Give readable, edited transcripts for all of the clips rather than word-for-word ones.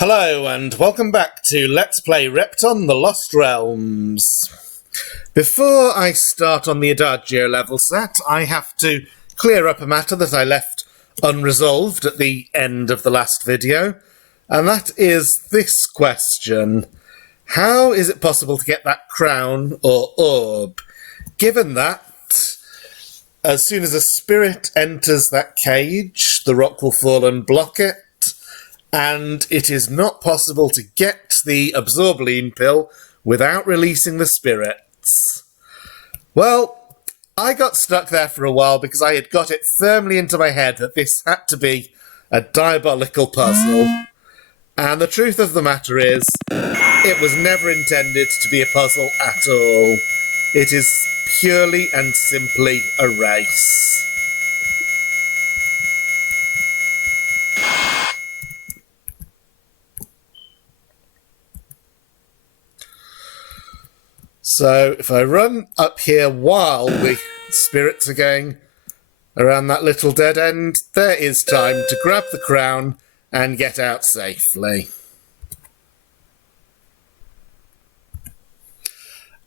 Hello and welcome back to Let's Play Repton the Lost Realms. Before I start on the Adagio level set, I have to clear up a matter that I left unresolved at the end of the last video, and that is this question. How is it possible to get that crown or orb, given that as soon as a spirit enters that cage, the rock will fall and block it, and it is not possible to get the absorbaline pill without releasing the spirits? Well, I got stuck there for a while because I had got it firmly into my head that this had to be a diabolical puzzle. And the truth of the matter is, it was never intended to be a puzzle at all. It is purely and simply a race. So if I run up here while the spirits are going around that little dead end, there is time to grab the crown and get out safely.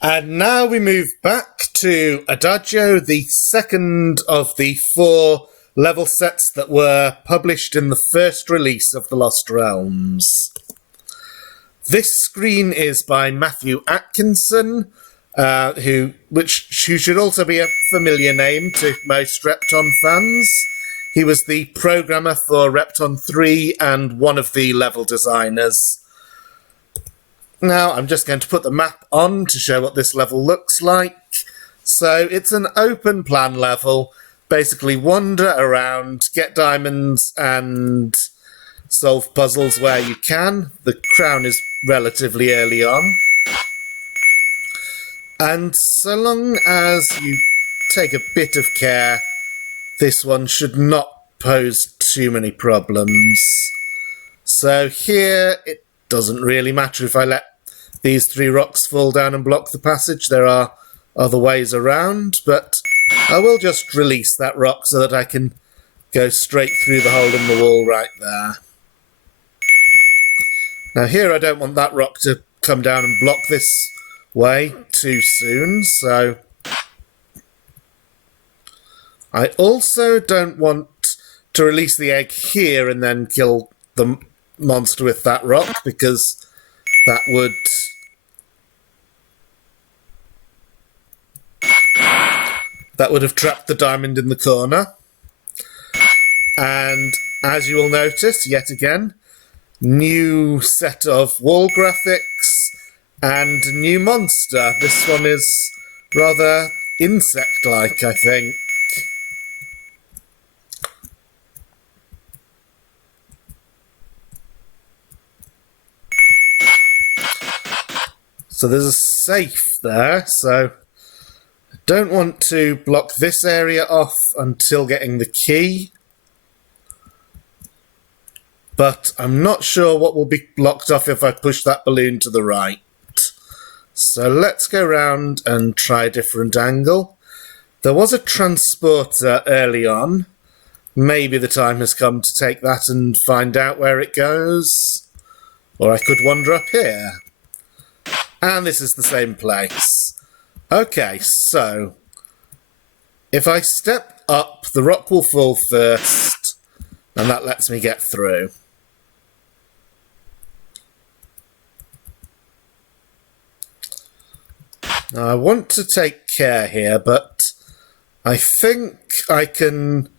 And now we move back to Adagio, the second of the 4 level sets that were published in the first release of the Lost Realms. This screen is by Matthew Atkinson, who should also be a familiar name to most Repton fans. He was the programmer for Repton 3 and one of the level designers. Now I'm just going to put the map on to show what this level looks like. So it's an open plan level. Basically wander around, get diamonds and solve puzzles where you can. The crown is relatively early on. And so long as you take a bit of care, this one should not pose too many problems. So here, it doesn't really matter if I let these 3 rocks fall down and block the passage. There are other ways around, but I will just release that rock so that I can go straight through the hole in the wall right there. Now here I don't want that rock to come down and block this way too soon, so I also don't want to release the egg here and then kill the monster with that rock, because that would have trapped the diamond in the corner. And as you will notice, yet again, new set of wall graphics and new monster. This one is rather insect-like, I think. So there's a safe there, so I don't want to block this area off until getting the key. But I'm not sure what will be blocked off if I push that balloon to the right. So let's go round and try a different angle. There was a transporter early on. Maybe the time has come to take that and find out where it goes. Or I could wander up here. And this is the same place. Okay, so if I step up, the rock will fall first, and that lets me get through. Now, I want to take care here, but I think I can,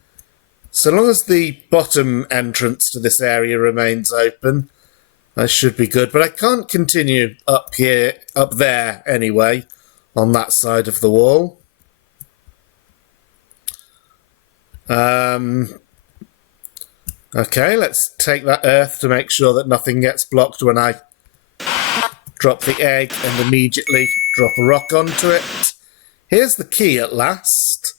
so long as the bottom entrance to this area remains open, I should be good. But I can't continue up there anyway, on that side of the wall. Okay, let's take that earth to make sure that nothing gets blocked when I drop the egg and immediately drop a rock onto it. Here's the key at last,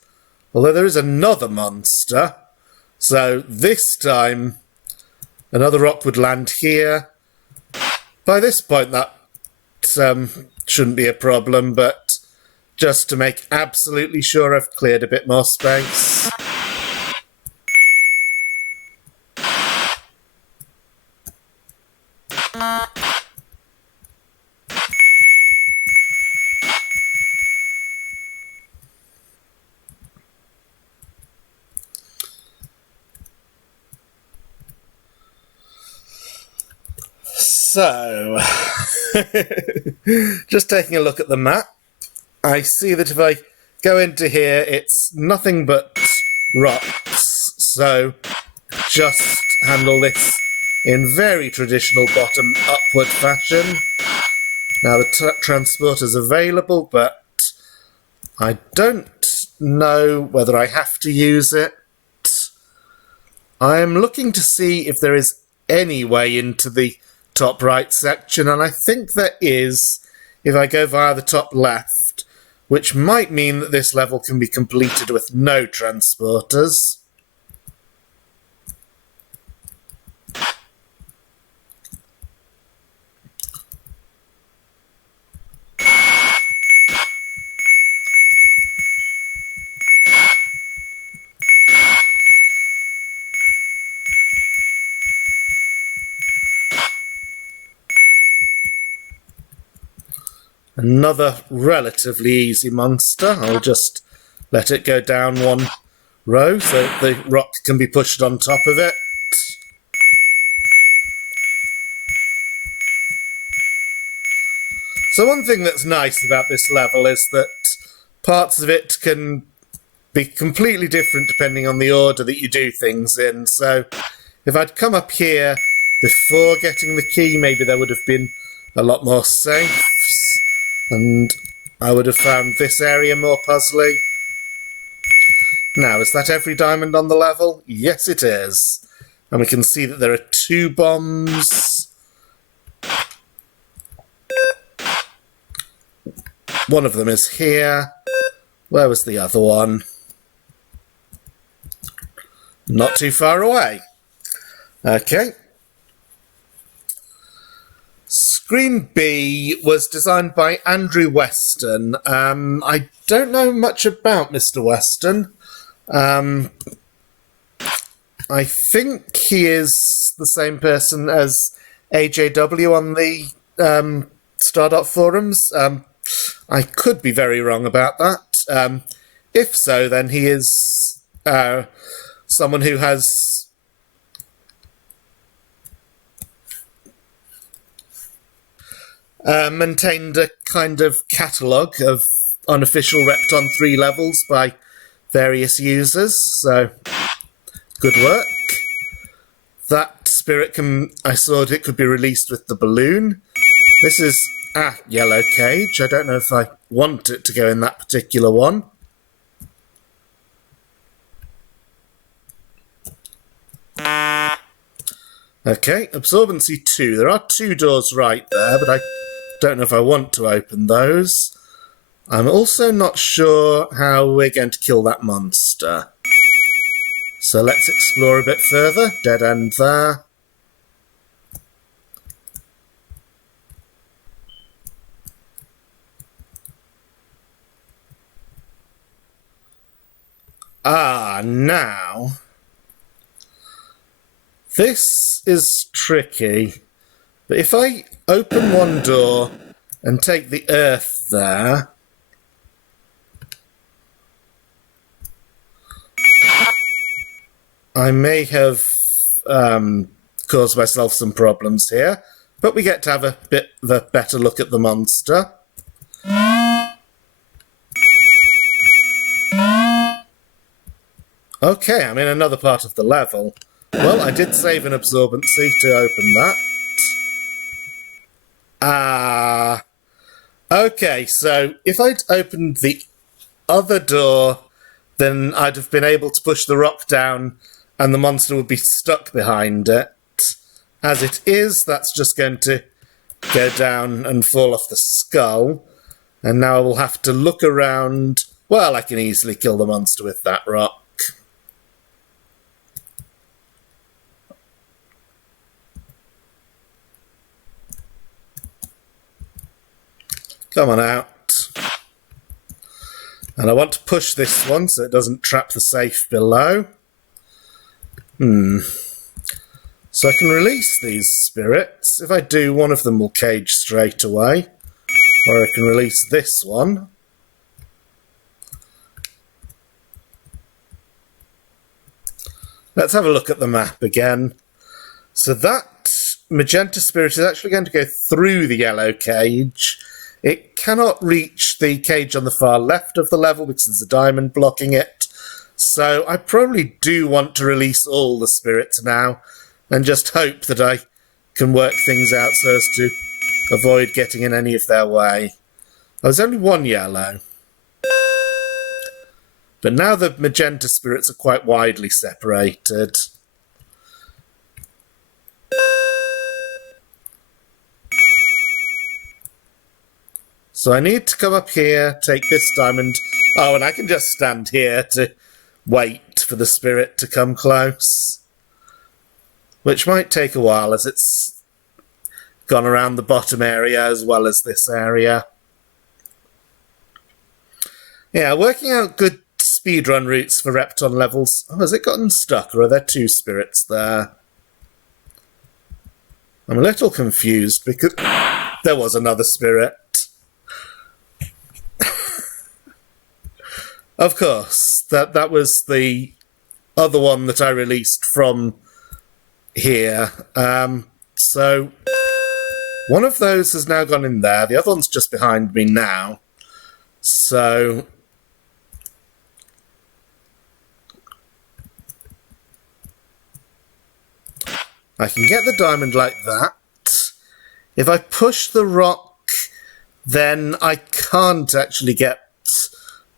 although there is another monster. So this time, another rock would land here. By this point, that shouldn't be a problem, but just to make absolutely sure I've cleared a bit more space. So, just taking a look at the map, I see that if I go into here, it's nothing but rocks. So, just handle this in very traditional bottom upward fashion. Now the transporter's available, but I don't know whether I have to use it. I am looking to see if there is any way into the top right section, and I think there is if I go via the top left, which might mean that this level can be completed with no transporters. Another relatively easy monster. I'll just let it go down one row so the rock can be pushed on top of it. So one thing that's nice about this level is that parts of it can be completely different depending on the order that you do things in. So if I'd come up here before getting the key, maybe there would have been a lot more safes, and I would have found this area more puzzly. Now, is that every diamond on the level? Yes, it is. And we can see that there are 2 bombs. One of them is here. Where was the other one? Not too far away. Okay. Screen B was designed by Andrew Weston. I don't know much about Mr. Weston. I think he is the same person as AJW on the Stardot forums. I could be very wrong about that. If so, then he is someone who has maintained a kind of catalogue of unofficial Repton 3 levels by various users, so good work. That spirit I saw it could be released with the balloon. This is a yellow cage. I don't know if I want it to go in that particular one. Okay, absorbency 2. There are 2 doors right there, but I don't know if I want to open those. I'm also not sure how we're going to kill that monster. So let's explore a bit further. Dead end there. Now. This is tricky. But if I open one door and take the earth there, I may have caused myself some problems here, but we get to have a bit of a better look at the monster. Okay, I'm in another part of the level. Well, I did save an absorbency to open that. Okay, so if I'd opened the other door, then I'd have been able to push the rock down and the monster would be stuck behind it. As it is, that's just going to go down and fall off the skull. And now I will have to look around. Well, I can easily kill the monster with that rock. Come on out. And I want to push this one so it doesn't trap the safe below. So I can release these spirits. If I do, one of them will cage straight away. Or I can release this one. Let's have a look at the map again. So that magenta spirit is actually going to go through the yellow cage. It cannot reach the cage on the far left of the level because there's a diamond blocking it. So I probably do want to release all the spirits now and just hope that I can work things out so as to avoid getting in any of their way. There's only one yellow. But now the magenta spirits are quite widely separated. So I need to come up here, take this diamond. Oh, and I can just stand here to wait for the spirit to come close. Which might take a while as it's gone around the bottom area as well as this area. Yeah, working out good speedrun routes for Repton levels. Oh, has it gotten stuck or are there two spirits there? I'm a little confused because there was another spirit. Of course, that was the other one that I released from here. So one of those has now gone in there. The other one's just behind me now. So I can get the diamond like that. If I push the rock, then I can't actually get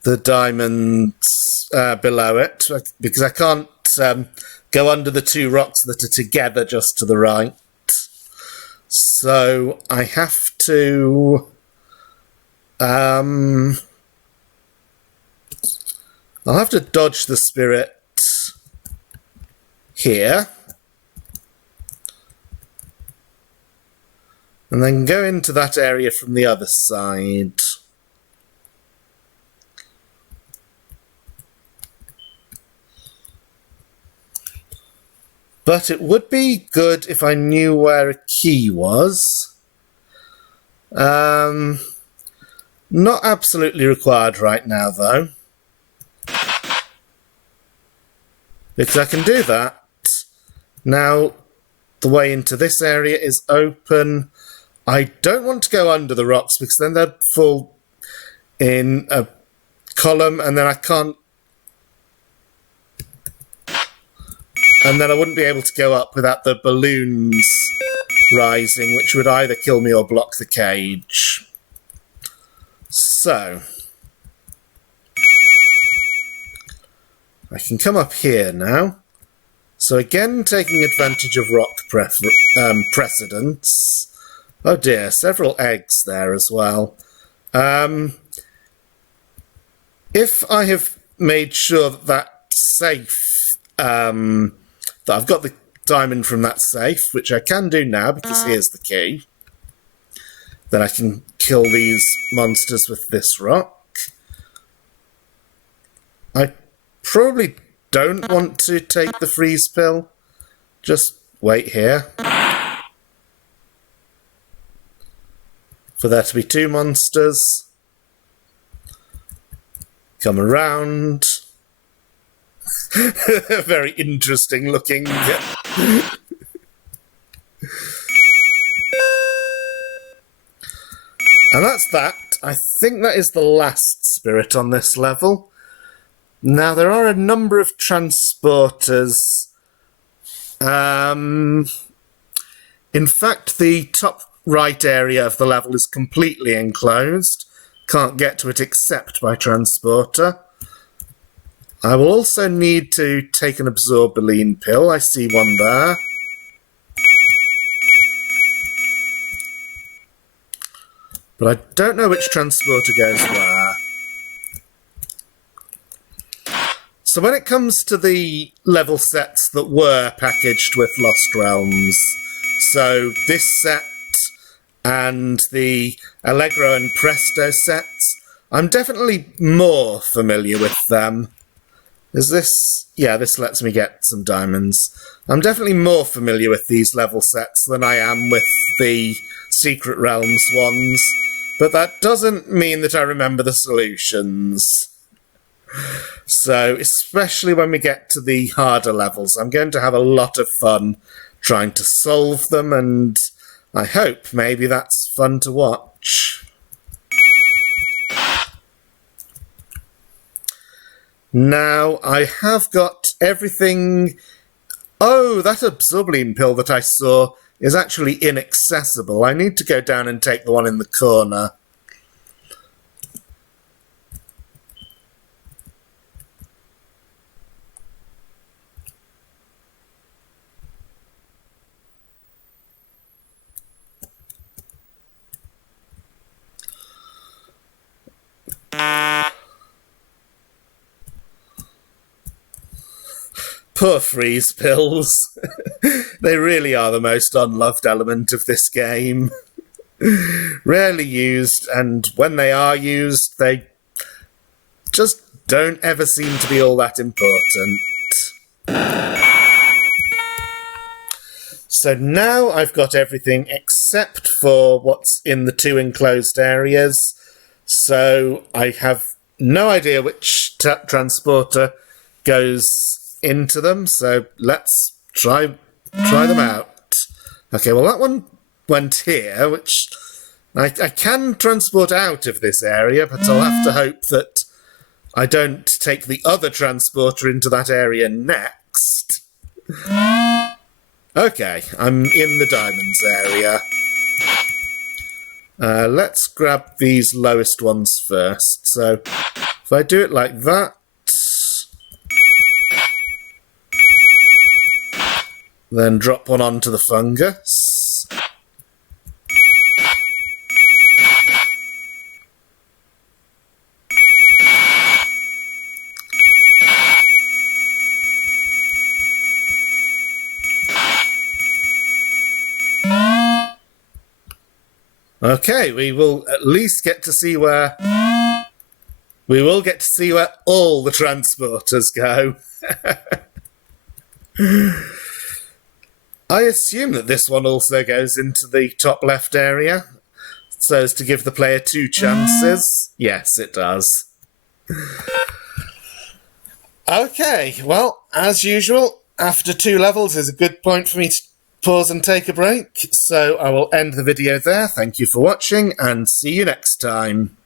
the diamonds below it because I can't go under the two rocks that are together just to the right. So I have to I'll have to dodge the spirit here and then go into that area from the other side. But it would be good if I knew where a key was. Not absolutely required right now, though. Because I can do that. Now, the way into this area is open. I don't want to go under the rocks because then they'd fall in a column and then I can't. And then I wouldn't be able to go up without the balloons rising, which would either kill me or block the cage. So I can come up here now. So again, taking advantage of rock precedence. Oh dear, several eggs there as well. If I have made sure that that safe, that I've got the diamond from that safe, which I can do now because here's the key, then I can kill these monsters with this rock. I probably don't want to take the freeze pill. Just wait here for there to be two monsters. Come around. Very interesting looking. And that's that. I think that is the last spirit on this level. Now, there are a number of transporters. In fact, the top right area of the level is completely enclosed. Can't get to it except by transporter. I will also need to take an absorbaline pill. I see one there. But I don't know which transporter goes where. So when it comes to the level sets that were packaged with Lost Realms, so this set and the Allegro and Presto sets, I'm definitely more familiar with them. Is this... yeah, this lets me get some diamonds. I'm definitely more familiar with these level sets than I am with the Secret Realms ones, but that doesn't mean that I remember the solutions. So, especially when we get to the harder levels, I'm going to have a lot of fun trying to solve them, and I hope maybe that's fun to watch. Now, I have got everything... oh, that Absorbaline pill that I saw is actually inaccessible. I need to go down and take the one in the corner. Poor freeze pills. They really are the most unloved element of this game. Rarely used, and when they are used, they just don't ever seem to be all that important. So now I've got everything except for what's in the two enclosed areas. So I have no idea which transporter goes into them, so let's try them out. Okay, well that one went here, which I can transport out of this area, but I'll have to hope that I don't take the other transporter into that area next. Okay, I'm in the diamonds area. Let's grab these lowest ones first. So if I do it like that, then drop one onto the fungus. Okay, we will at least get to see where... we will get to see where all the transporters go. I assume that this one also goes into the top left area, so as to give the player 2 chances. Yes, it does. Okay, well, as usual, after 2 levels is a good point for me to pause and take a break, so I will end the video there. Thank you for watching, and see you next time.